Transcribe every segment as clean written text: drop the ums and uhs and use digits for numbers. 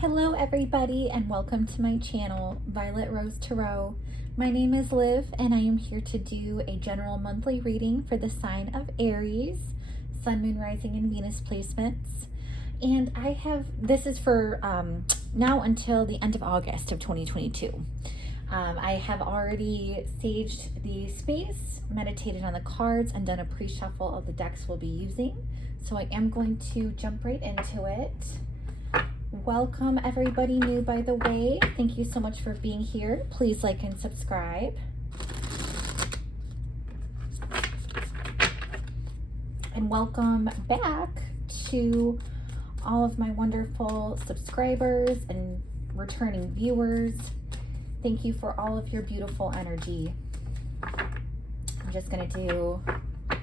Hello everybody and welcome to my channel, Violet Rose Tarot. My name is Liv and I am here to do a general monthly reading for the sign of Aries, Sun, Moon, Rising, and Venus placements. And this is for now until the end of August of 2022. I have already saged the space, meditated on the cards, and done a pre-shuffle of the decks we'll be using. So I am going to jump right into it. Welcome everybody new, by the way. Thank you so much for being here. Please like and subscribe. And welcome back to all of my wonderful subscribers and returning viewers. Thank you for all of your beautiful energy. I'm just going to do a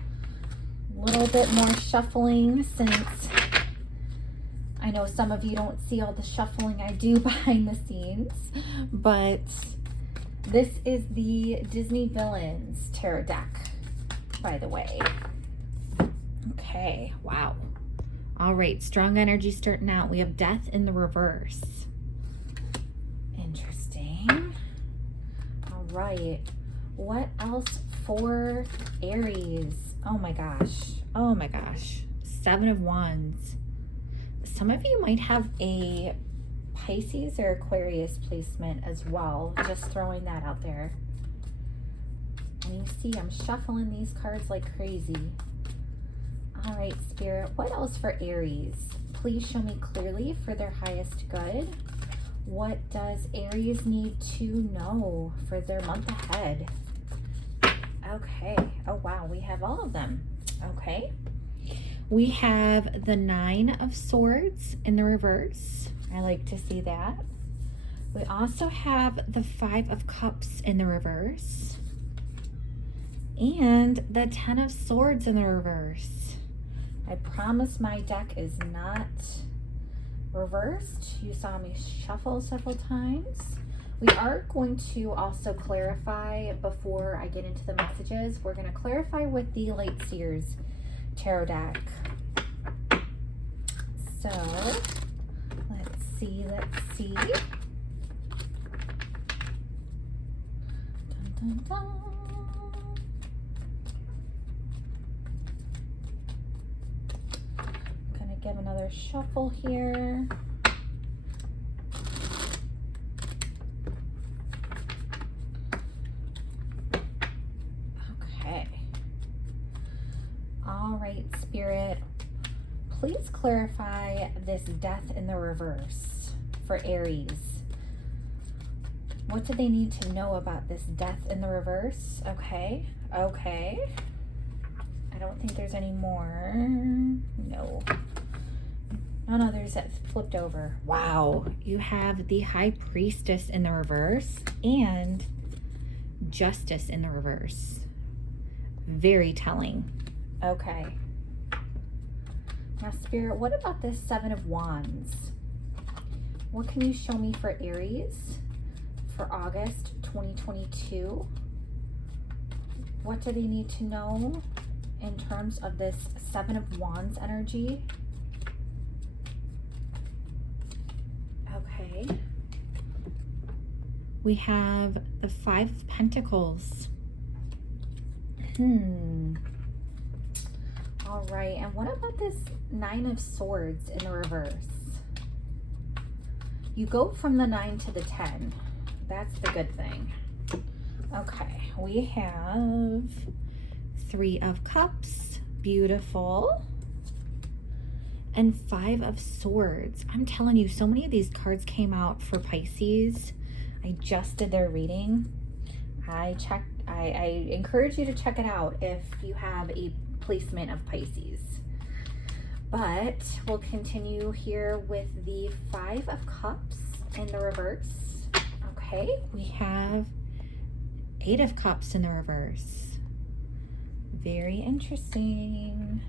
little bit more shuffling since I know some of you don't see all the shuffling I do behind the scenes, but this is the Disney Villains Tarot deck, by the way. Okay, wow. All right, strong energy starting out. We have Death in the reverse. Interesting. All right, what else for Aries? Oh my gosh. Oh my gosh. Seven of Wands. Some of you might have a Pisces or Aquarius placement as well. Just throwing that out there. And you see I'm shuffling these cards like crazy. All right, Spirit, what else for Aries? Please show me clearly for their highest good. What does Aries need to know for their month ahead? Okay. Oh, wow. We have all of them. Okay. We have the Nine of Swords in the reverse. I like to see that. We also have the Five of Cups in the reverse. And the Ten of Swords in the reverse. I promise my deck is not reversed. You saw me shuffle several times. We are going to also clarify before I get into the messages. We're going to clarify with the Light Seers Tarot deck. So let's see. Dun, dun, dun. I'm gonna give another shuffle here. Okay. All right, Spirit, please clarify this Death in the reverse for Aries. What do they need to know about this Death in the reverse? Okay, okay. I don't think there's any more. No. No, there's that flipped over. Wow, you have the High Priestess in the reverse and Justice in the reverse. Very telling. Okay. Now, Spirit, what about this Seven of Wands? What can you show me for Aries for August 2022? What do they need to know in terms of this Seven of Wands energy? Okay. We have the Five of Pentacles. All right, and what about this Nine of Swords in the reverse? You go from the 9 to the 10. That's the good thing. Okay, we have Three of Cups. Beautiful. And Five of Swords. I'm telling you, so many of these cards came out for Pisces. I just did their reading. I encourage you to check it out if you have a placement of Pisces. But we'll continue here with the Five of Cups in the reverse. Okay, we have Eight of Cups in the reverse. Very interesting.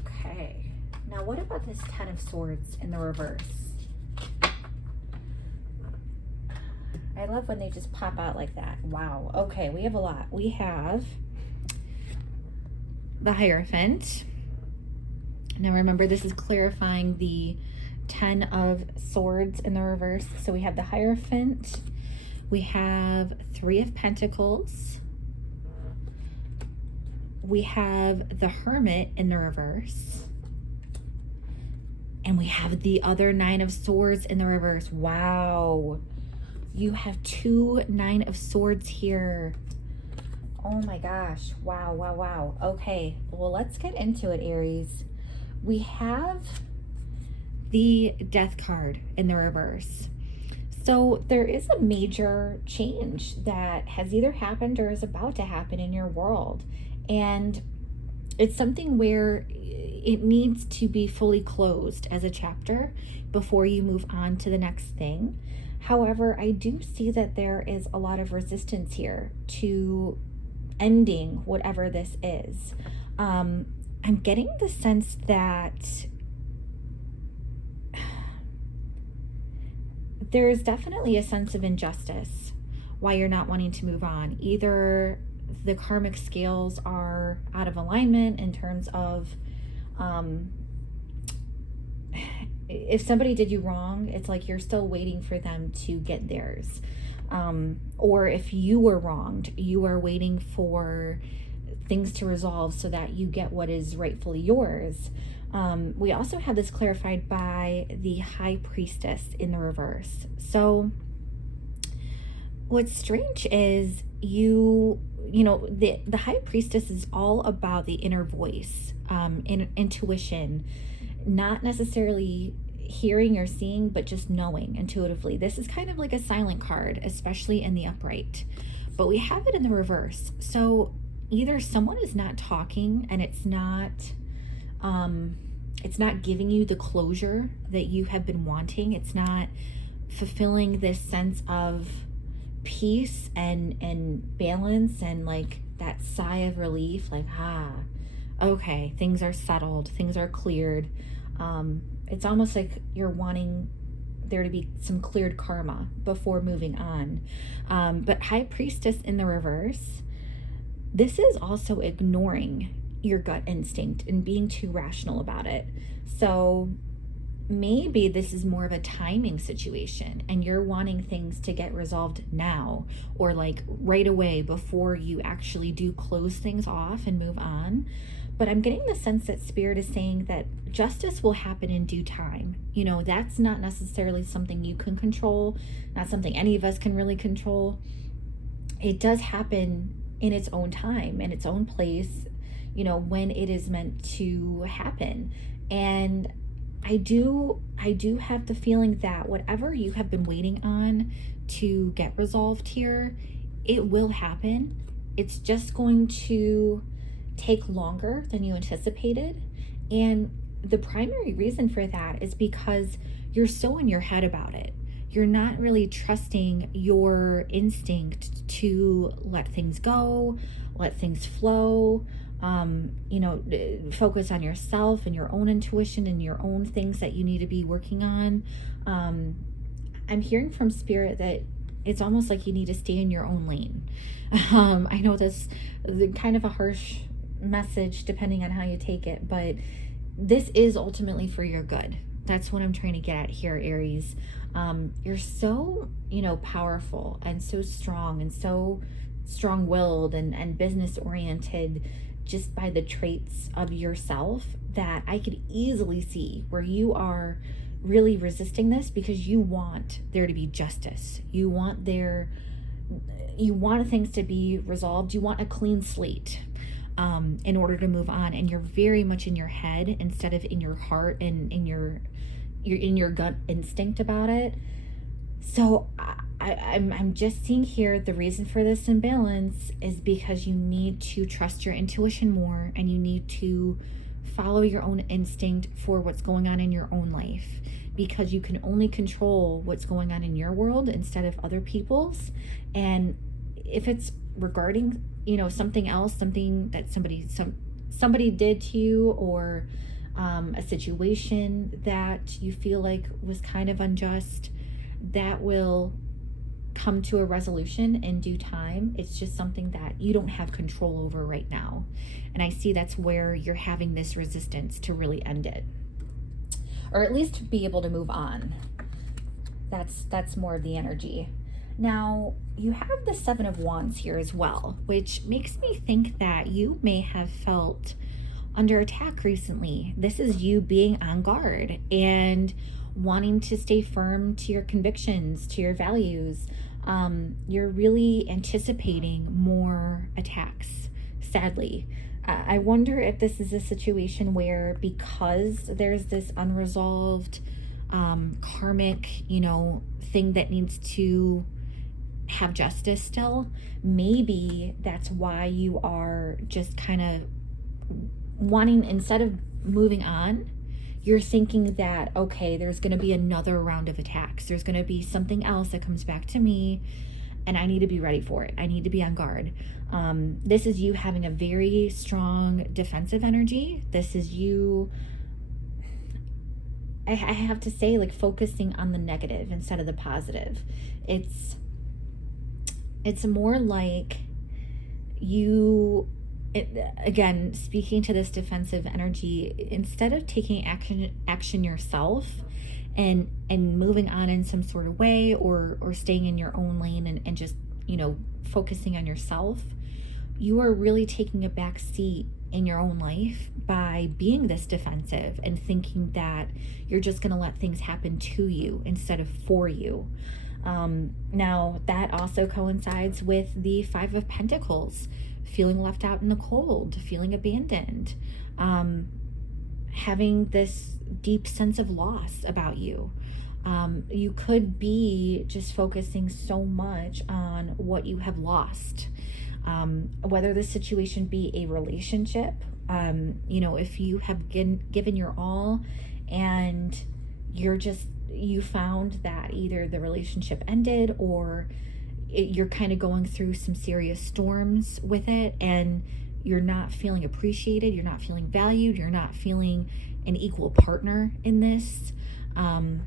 Okay, now what about this Ten of Swords in the reverse? I love when they just pop out like that. Wow. Okay, we have a lot. We have the Hierophant. Now remember, this is clarifying the 10 of Swords in the reverse. So we have the Hierophant, we have 3 of Pentacles, we have the Hermit in the reverse, and we have the other 9 of Swords in the reverse. Wow. You have 2 9 of Swords here. Oh my gosh. Wow, wow, wow. Okay, well, let's get into it, Aries. We have the Death card in the reverse. So there is a major change that has either happened or is about to happen in your world. And it's something where it needs to be fully closed as a chapter before you move on to the next thing. However, I do see that there is a lot of resistance here to ending whatever this is. I'm getting the sense that there's definitely a sense of injustice why you're not wanting to move on. Either the karmic scales are out of alignment in terms of if somebody did you wrong, it's like you're still waiting for them to get theirs. Or if you were wronged, you are waiting for things to resolve so that you get what is rightfully yours. We also have this clarified by the High Priestess in the reverse. So what's strange is the High Priestess is all about the inner voice, intuition, not necessarily hearing or seeing, but just knowing intuitively. This is kind of like a silent card, especially in the upright, but we have it in the reverse. So either someone is not talking and it's not giving you the closure that you have been wanting. It's not fulfilling this sense of peace and balance and like that sigh of relief, like, okay, things are settled, things are cleared. It's almost like you're wanting there to be some cleared karma before moving on. But High Priestess in the reverse, this is also ignoring your gut instinct and being too rational about it. So maybe this is more of a timing situation and you're wanting things to get resolved now, or like right away before you actually do close things off and move on. But I'm getting the sense that Spirit is saying that justice will happen in due time. That's not necessarily something you can control, not something any of us can really control. It does happen in its own time, in its own place, when it is meant to happen. And I do have the feeling that whatever you have been waiting on to get resolved here, it will happen. It's just going to take longer than you anticipated. And the primary reason for that is because you're so in your head about it. You're not really trusting your instinct to let things go, let things flow, focus on yourself and your own intuition and your own things that you need to be working on. I'm hearing from Spirit that it's almost like you need to stay in your own lane. I know that's kind of a harsh message depending on how you take it, but this is ultimately for your good. That's what I'm trying to get at here, Aries. You're so, powerful and so strong and so strong-willed and business-oriented just by the traits of yourself that I could easily see where you are really resisting this because you want there to be justice. You want things to be resolved. You want a clean slate in order to move on. And you're very much in your head instead of in your heart and you're in your gut instinct about it. So I'm just seeing here the reason for this imbalance is because you need to trust your intuition more and you need to follow your own instinct for what's going on in your own life, because you can only control what's going on in your world instead of other people's. And if it's regarding, something else, something that somebody did to you, or a situation that you feel like was kind of unjust, that will come to a resolution in due time. It's just something that you don't have control over right now. And I see that's where you're having this resistance to really end it. or at least be able to move on. That's more of the energy. Now, you have the Seven of Wands here as well, which makes me think that you may have felt under attack recently. This is you being on guard and wanting to stay firm to your convictions, to your values. You're really anticipating more attacks, sadly. I wonder if this is a situation where, because there's this unresolved karmic, thing that needs to have justice still, maybe that's why you are just kind of wanting, instead of moving on, you're thinking that, okay, there's going to be another round of attacks. There's going to be something else that comes back to me, and I need to be ready for it. I need to be on guard. This is you having a very strong defensive energy. This is you, I have to say, like, focusing on the negative instead of the positive. It's more like you, again, speaking to this defensive energy, instead of taking action yourself and moving on in some sort of way, or staying in your own lane and just, focusing on yourself, you are really taking a back seat in your own life by being this defensive and thinking that you're just going to let things happen to you instead of for you. Now, that also coincides with the Five of Pentacles, feeling left out in the cold, feeling abandoned, having this deep sense of loss about you. You could be just focusing so much on what you have lost, whether the situation be a relationship, if you have given your all and you found that either the relationship ended or you're kind of going through some serious storms with it, and you're not feeling appreciated, you're not feeling valued, you're not feeling an equal partner in this, and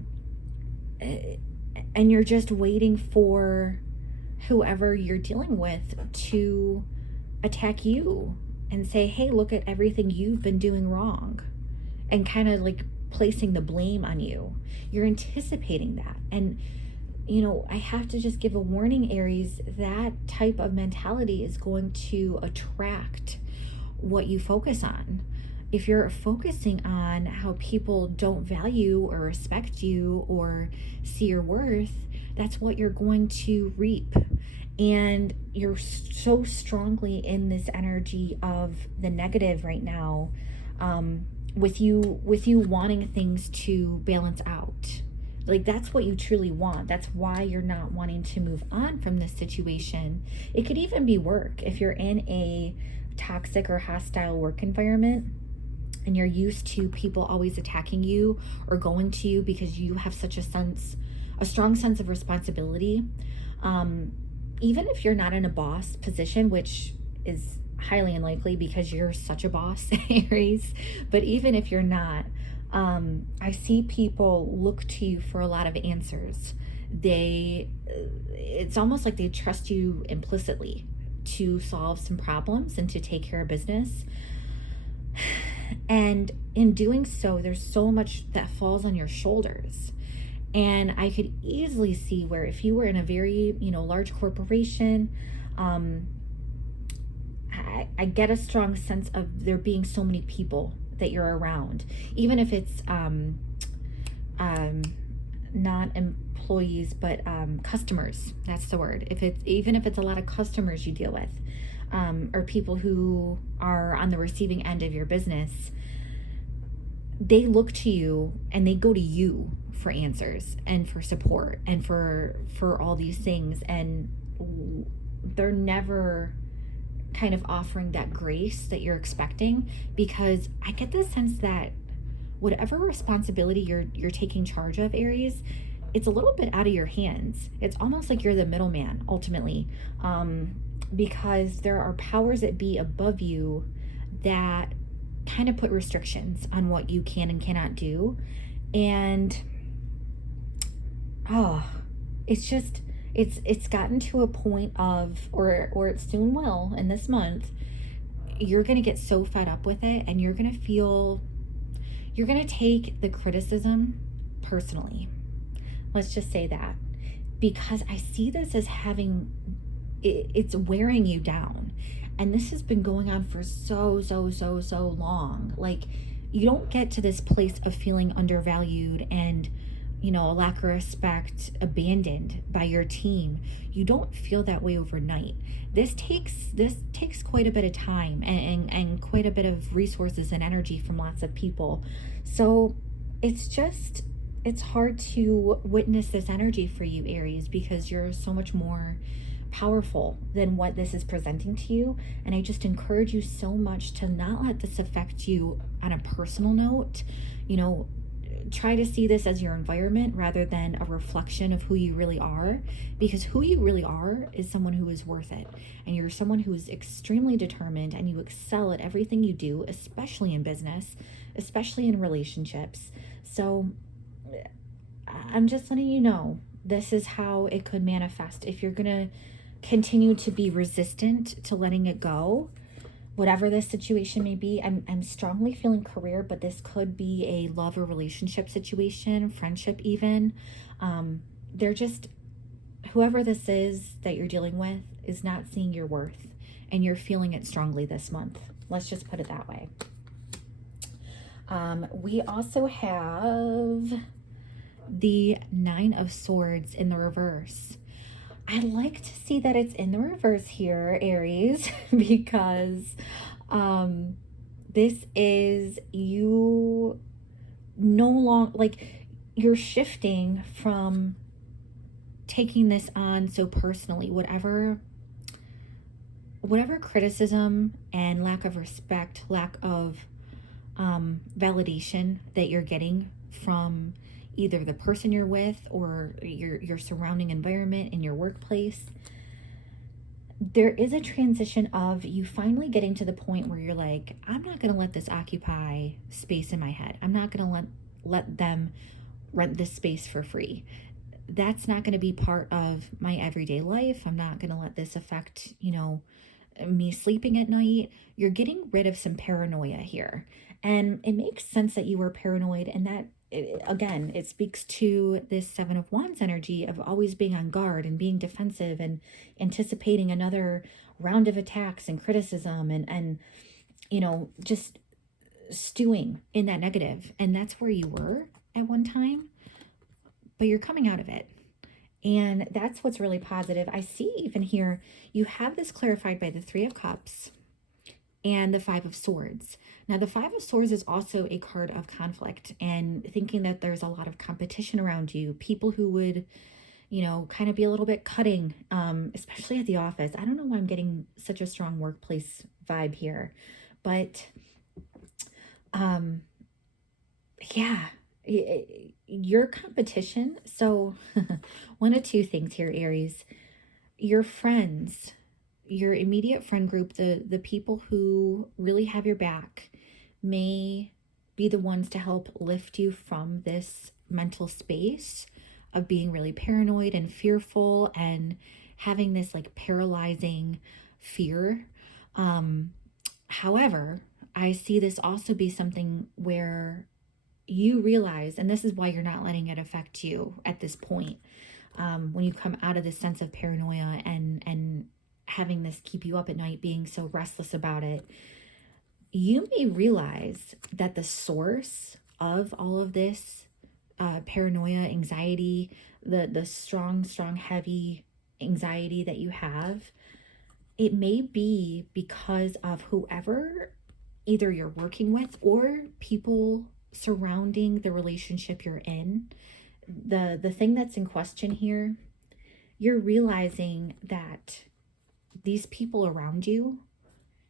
you're just waiting for whoever you're dealing with to attack you and say, hey, look at everything you've been doing wrong, and kind of like placing the blame on you. You're anticipating that. And I have to just give a warning, Aries, that type of mentality is going to attract what you focus on. If you're focusing on how people don't value or respect you or see your worth, that's what you're going to reap. And you're so strongly in this energy of the negative right now, with you wanting things to balance out. Like, that's what you truly want. That's why you're not wanting to move on from this situation. It could even be work. If you're in a toxic or hostile work environment and you're used to people always attacking you or going to you because you have such a strong sense of responsibility, even if you're not in a boss position, which is highly unlikely because you're such a boss, Aries, but even if you're not, I see people look to you for a lot of answers. It's almost like they trust you implicitly to solve some problems and to take care of business. And in doing so, there's so much that falls on your shoulders. And I could easily see where if you were in a very, large corporation, I get a strong sense of there being so many people that you're around, even if it's not employees, but customers. That's the word. Even if it's a lot of customers you deal with, or people who are on the receiving end of your business, they look to you and they go to you for answers and for support and for all these things, and they're never kind of offering that grace that you're expecting, because I get the sense that whatever responsibility you're taking charge of, Aries, it's a little bit out of your hands. It's almost like you're the middleman ultimately, because there are powers that be above you that kind of put restrictions on what you can and cannot do. And it's gotten to a point of, or it soon will in this month, you're going to get so fed up with it, and you're going to feel You're going to take the criticism personally. Let's just say that, because I see this as having, it's wearing you down. And this has been going on for so long. Like, you don't get to this place of feeling undervalued and, a lack of respect, abandoned by your team. You don't feel that way overnight. This takes quite a bit of time and quite a bit of resources and energy from lots of people. So it's hard to witness this energy for you, Aries, because you're so much more powerful than what this is presenting to you. And I just encourage you so much to not let this affect you on a personal note. Try to see this as your environment rather than a reflection of who you really are, because who you really are is someone who is worth it. And you're someone who is extremely determined, and you excel at everything you do, especially in business, especially in relationships. So I'm just letting you know, this is how it could manifest. If you're going to continue to be resistant to letting it go, whatever this situation may be, I'm strongly feeling career, but this could be a love or relationship situation, friendship even. They're just, whoever this is that you're dealing with is not seeing your worth, and you're feeling it strongly this month. Let's just put it that way. We also have the Nine of Swords in the reverse. I like to see that it's in the reverse here, Aries, because this is you no longer, like, you're shifting from taking this on so personally. Whatever criticism and lack of respect, lack of validation that you're getting from either the person you're with or your surrounding environment in your workplace, there is a transition of you finally getting to the point where you're like, I'm not going to let this occupy space in my head. I'm not going to let them rent this space for free. That's not going to be part of my everyday life. I'm not going to let this affect, me sleeping at night. You're getting rid of some paranoia here. And it makes sense that you were paranoid, and that, again, it speaks to this Seven of Wands energy of always being on guard and being defensive and anticipating another round of attacks and criticism and just stewing in that negative. And that's where you were at one time, but you're coming out of it. And that's what's really positive. I see even here, you have this clarified by the Three of Cups and the Five of Swords. Now, the Five of Swords is also a card of conflict and thinking that there's a lot of competition around you, people who would, kind of be a little bit cutting, especially at the office. I don't know why I'm getting such a strong workplace vibe here, but yeah, your competition. So one of two things here, Aries. Your friends, your immediate friend group, the people who really have your back, may be the ones to help lift you from this mental space of being really paranoid and fearful and having this like paralyzing fear. However, I see this also be something where you realize, and this is why you're not letting it affect you at this point, when you come out of this sense of paranoia and having this keep you up at night, being so restless about it, you may realize that the source of all of this paranoia, anxiety, the strong, heavy anxiety that you have, it may be because of whoever either you're working with or people surrounding the relationship you're in. The thing that's in question here, you're realizing that these people around you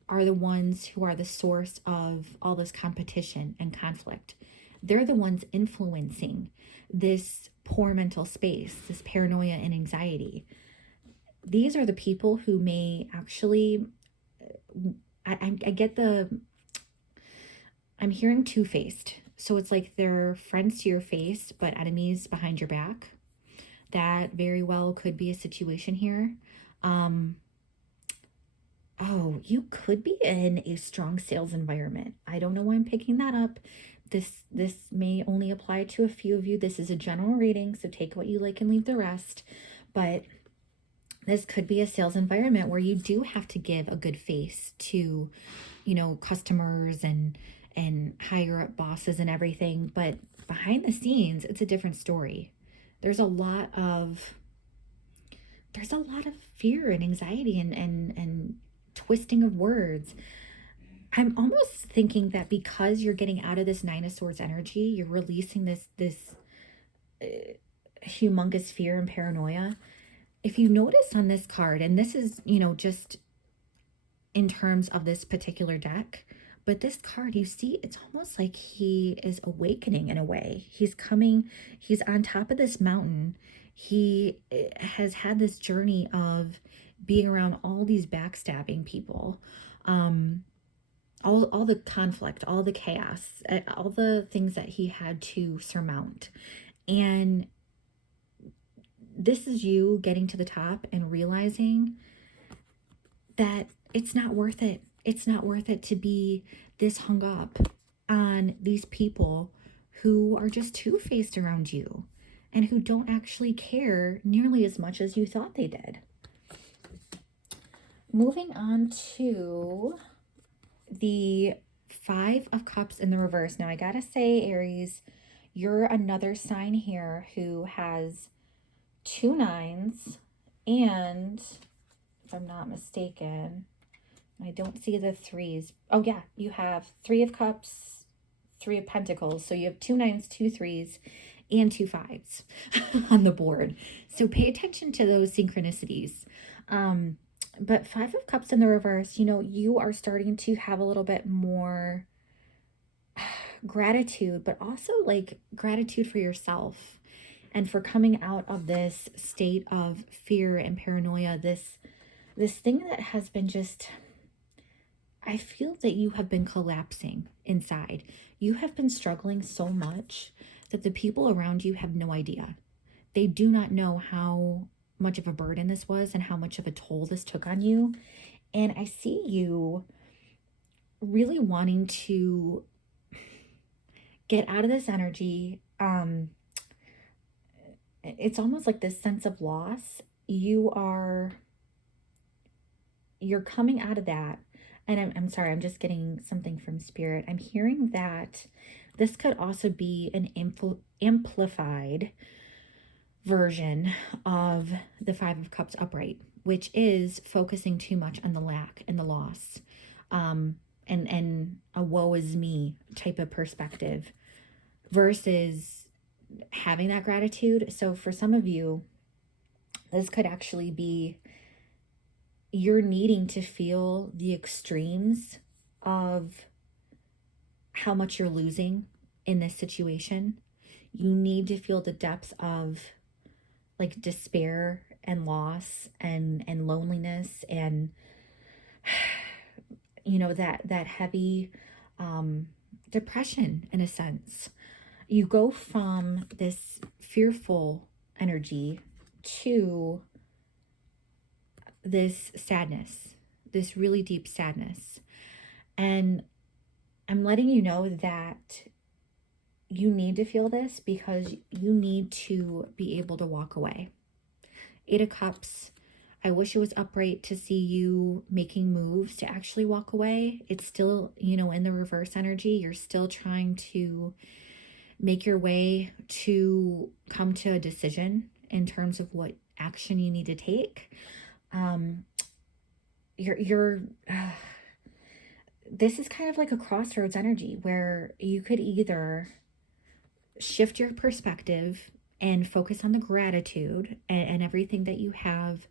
are the ones who are the source of all this competition and conflict. They're the ones influencing this poor mental space, this paranoia and anxiety. These are the people who may actually, I get I'm hearing two-faced. So it's like they're friends to your face, but enemies behind your back. That very well could be a situation here. Oh, you could be in a strong sales environment. I don't know why I'm picking that up. This may only apply to a few of you. This is a general reading, so take what you like and leave the rest. But this could be a sales environment where you do have to give a good face to, you know, customers and higher up bosses and everything. But behind the scenes, it's a different story. There's a lot of fear and anxiety and twisting of words. I'm almost thinking that because you're getting out of this Nine of Swords energy, you're releasing this humongous fear and paranoia. If you notice on this card, and this is, you know, just in terms of this particular deck, but this card, you see, it's almost like he is awakening in a way. He's on top of this mountain. He has had this journey of being around all these backstabbing people, all the conflict, all the chaos, all the things that he had to surmount. And this is you getting to the top and realizing that it's not worth it. It's not worth it to be this hung up on these people who are just two-faced around you and who don't actually care nearly as much as you thought they did. Moving on to the Five of Cups in the reverse. Now, I gotta say, Aries, you're another sign here who has 2 9s, and if I'm not mistaken, I don't see the 3s. Oh yeah, you have 3 of Cups, 3 of Pentacles. So you have 2 9s, 2 3s, and 2 5s on the board. So pay attention to those synchronicities. But 5 of Cups in the reverse, you know, you are starting to have a little bit more gratitude, but also like gratitude for yourself and for coming out of this state of fear and paranoia, this thing that has been just, I feel that you have been collapsing inside. You have been struggling so much that the people around you have no idea. They do not know how much of a burden this was and how much of a toll this took on you. And I see you really wanting to get out of this energy. It's almost like this sense of loss. You're coming out of that. And I'm sorry, I'm just getting something from Spirit. I'm hearing that this could also be an amplified version of the Five of Cups upright, which is focusing too much on the lack and the loss, and a woe is me type of perspective versus having that gratitude. So for some of you, this could actually be you're needing to feel the extremes of how much you're losing in this situation. You need to feel the depths of like despair and loss and loneliness and, you know, that heavy depression in a sense. You go from this fearful energy to this sadness, this really deep sadness. And I'm letting you know that you need to feel this because you need to be able to walk away. 8 of Cups, I wish it was upright to see you making moves to actually walk away. It's still, you know, in the reverse energy. You're still trying to make your way to come to a decision in terms of what action you need to take. This is kind of like a crossroads energy where you could either shift your perspective and focus on the gratitude and everything that you have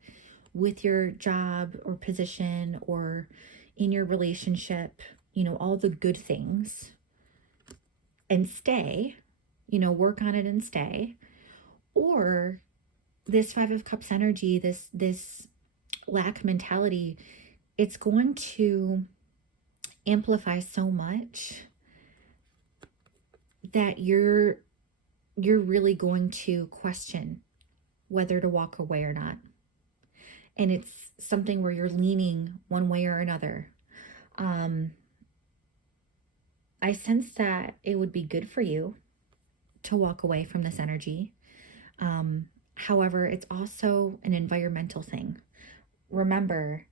with your job or position or in your relationship, you know, all the good things, and stay, you know, work on it and stay. Or this 5 of Cups energy, this lack mentality, it's going to amplify so much that you're really going to question whether to walk away or not. And it's something where you're leaning one way or another. I sense that it would be good for you to walk away from this energy. However, it's also an environmental thing. Remember,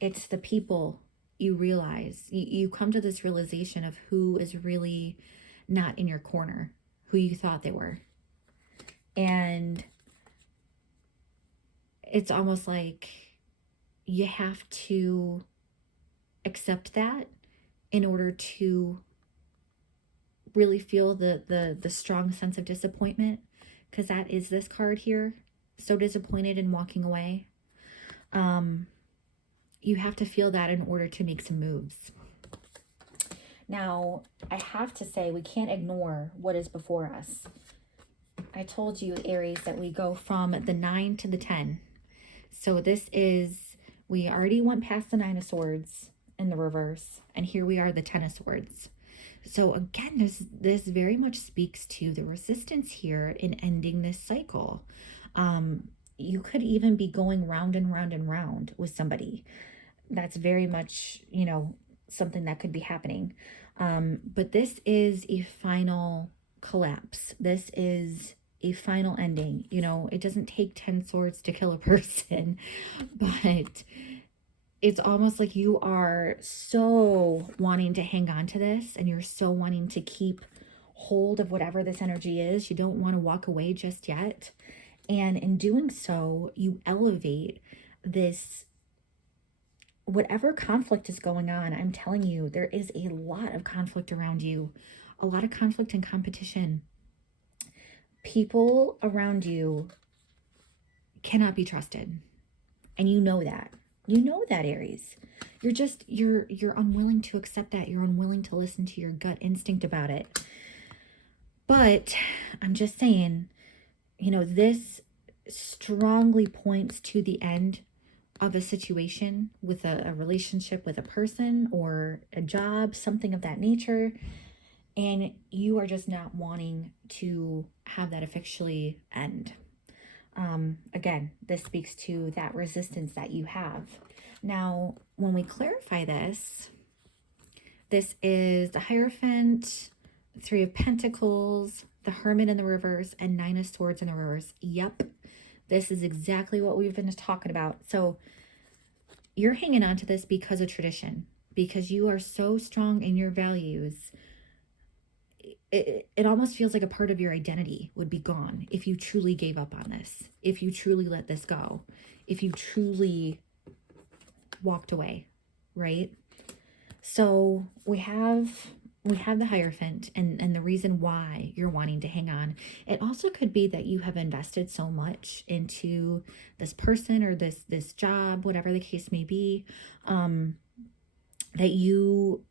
it's the people you realize. You come to this realization of who is really not in your corner, who you thought they were. And it's almost like you have to accept that in order to really feel the strong sense of disappointment, because that is this card here. So disappointed and walking away. You have to feel that in order to make some moves. Now, I have to say, we can't ignore what is before us. I told you, Aries, that we go from the 9 to the 10. So this is, we already went past the 9 of Swords in the reverse, and here we are, the 10 of Swords. So again, this very much speaks to the resistance here in ending this cycle. You could even be going round and round and round with somebody. That's very much, something that could be happening. But this is a final collapse. This is a final ending. It doesn't take 10 swords to kill a person, but it's almost like you are so wanting to hang on to this, and you're so wanting to keep hold of whatever this energy is. You don't want to walk away just yet. And in doing so, you elevate this, whatever conflict is going on. I'm telling you, there is a lot of conflict around you, a lot of conflict and competition. People around you cannot be trusted. And you know that. You know that, Aries. You're unwilling to accept that. You're unwilling to listen to your gut instinct about it. But I'm just saying, this strongly points to the end of a situation with a relationship with a person or a job, something of that nature. And you are just not wanting to have that officially end. Again, this speaks to that resistance that you have. Now, when we clarify this is the Hierophant, 3 of Pentacles, the Hermit in the reverse, and 9 of Swords in the reverse. Yep, this is exactly what we've been talking about. So you're hanging on to this because of tradition, because you are so strong in your values. It almost feels like a part of your identity would be gone if you truly gave up on this, if you truly let this go, if you truly walked away, right? So we have the Hierophant and the reason why you're wanting to hang on. It also could be that you have invested so much into this person or this job, whatever the case may be, that you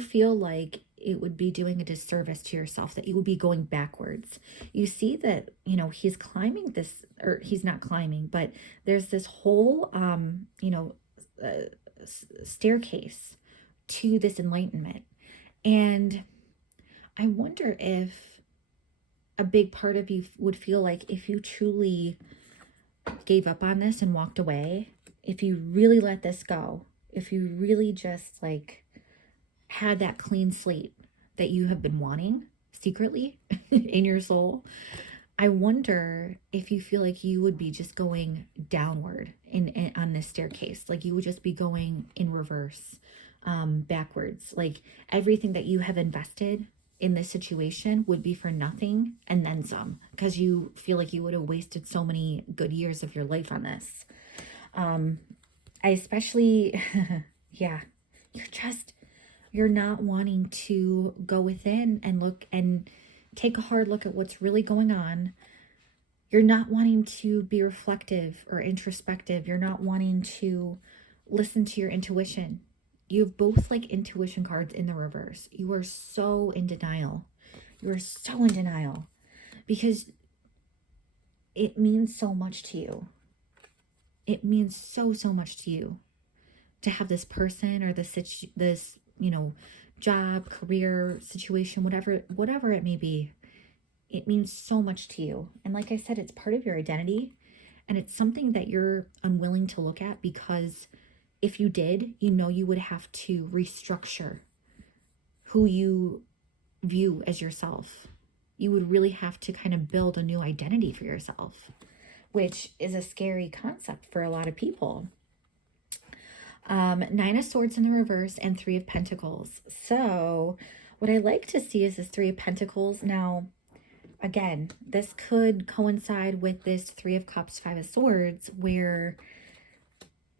feel like it would be doing a disservice to yourself, that you would be going backwards. You see that, he's climbing this, or he's not climbing, but there's this whole, staircase to this enlightenment. And I wonder if a big part of you would feel like if you truly gave up on this and walked away, if you really let this go, if you really just had that clean slate that you have been wanting secretly in your soul, I wonder if you feel like you would be just going downward on this staircase. Like you would just be going in reverse, backwards. Like everything that you have invested in this situation would be for nothing and then some, because you feel like you would have wasted so many good years of your life on this. I especially, yeah, you're not wanting to go within and look and take a hard look at what's really going on. You're not wanting to be reflective or introspective. You're not wanting to listen to your intuition. You have both intuition cards in the reverse. You are so in denial. You are so in denial because it means so much to you. It means so much to you to have this person or this job, career, situation, whatever it may be. It means so much to you. And like I said, it's part of your identity, and it's something that you're unwilling to look at, because if you did, you would have to restructure who you view as yourself. You would really have to kind of build a new identity for yourself, which is a scary concept for a lot of people. Nine of Swords in the reverse and Three of Pentacles. So what I like to see is this Three of Pentacles. Now, again, this could coincide with this Three of Cups, Five of Swords, where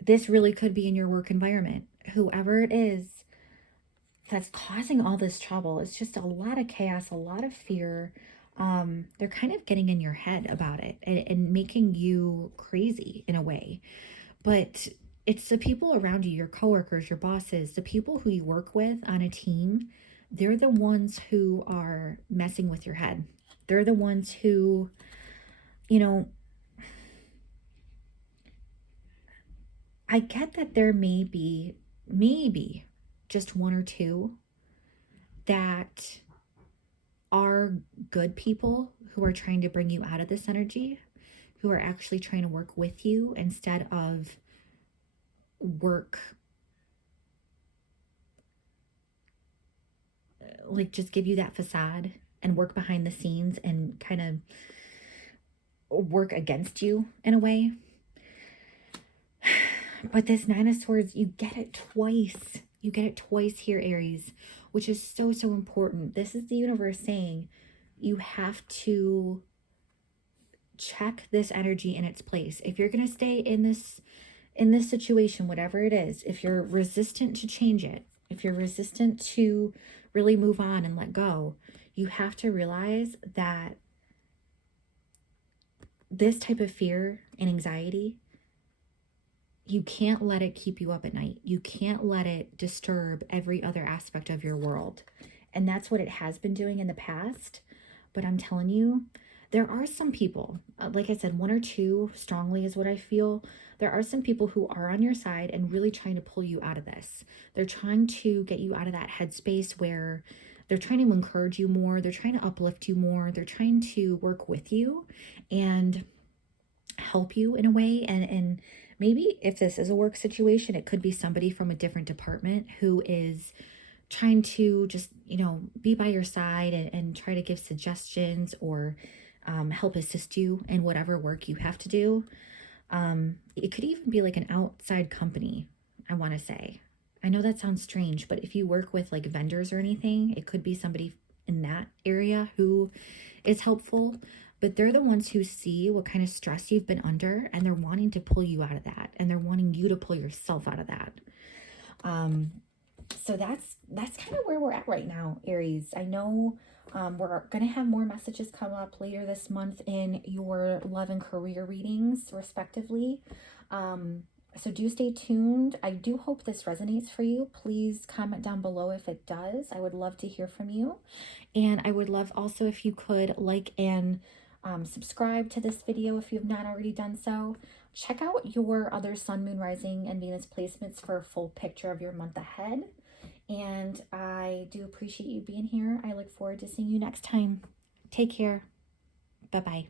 this really could be in your work environment. Whoever it is that's causing all this trouble, it's just a lot of chaos, a lot of fear. They're kind of getting in your head about it and making you crazy in a way. But it's the people around you, your coworkers, your bosses, the people who you work with on a team. They're the ones who are messing with your head. They're the ones who, you know, I get that there may be, maybe just one or two that are good people who are trying to bring you out of this energy, who are actually trying to work with you instead of work, like just give you that facade and work behind the scenes and kind of work against you in a way. But this Nine of Swords, you get it twice. You get it twice here, Aries, which is so, so important. This is the universe saying you have to check this energy in its place. If you're going to stay in this situation, whatever it is, if you're resistant to change it, if you're resistant to really move on and let go, you have to realize that this type of fear and anxiety, you can't let it keep you up at night. You can't let it disturb every other aspect of your world. And that's what it has been doing in the past. But I'm telling you, there are some people, like I said, one or two strongly is what I feel. There are some people who are on your side and really trying to pull you out of this. They're trying to get you out of that headspace where they're trying to encourage you more. They're trying to uplift you more. They're trying to work with you and help you in a way. And maybe if this is a work situation, it could be somebody from a different department who is trying to just, be by your side and try to give suggestions or help assist you in whatever work you have to do. It could even be like an outside company, I want to say. I know that sounds strange, but if you work with like vendors or anything, it could be somebody in that area who is helpful. But they're the ones who see what kind of stress you've been under, and they're wanting to pull you out of that, and they're wanting you to pull yourself out of that. So that's kind of where we're at right now, Aries. I know we're going to have more messages come up later this month in your love and career readings, respectively. So do stay tuned. I do hope this resonates for you. Please comment down below if it does. I would love to hear from you. And I would love also if you could like and subscribe to this video if you have not already done so. Check out your other Sun, Moon, Rising, and Venus placements for a full picture of your month ahead. And I do appreciate you being here. I look forward to seeing you next time. Take care. Bye-bye.